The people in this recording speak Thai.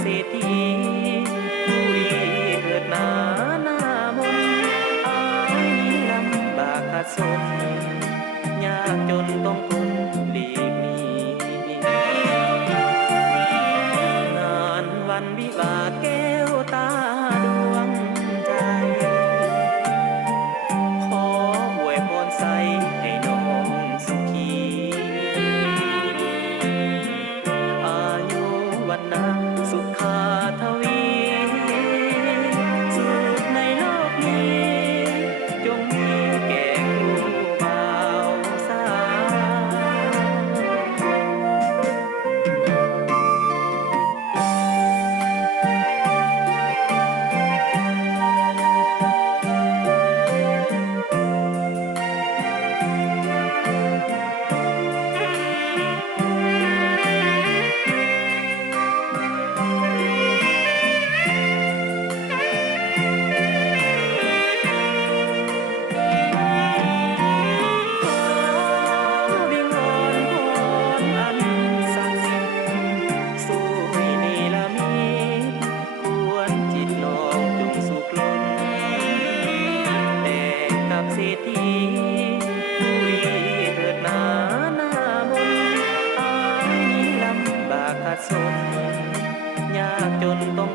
เศรษฐีผู้ดีเกิดหนาหน้ามนอายลำบากขัดสนยากจนต้องทนหลีกหนีงานวันวิวาแก้วตาดวงใจขออวยพรใส่ให้น้องสุขีอายุวันนะสุขาทวีสุขในโลกนี้จงมีแก่ครูบ่าวสาววิงวอนพรอันศักดิ์สิทธิ์สวยเนรมิตควรจิตน้องจงสุขล้นแต่กับเศรษฐีผู้ดีเถิดหนาหน้ามนอายลำบากขัดสนยากจนต้อง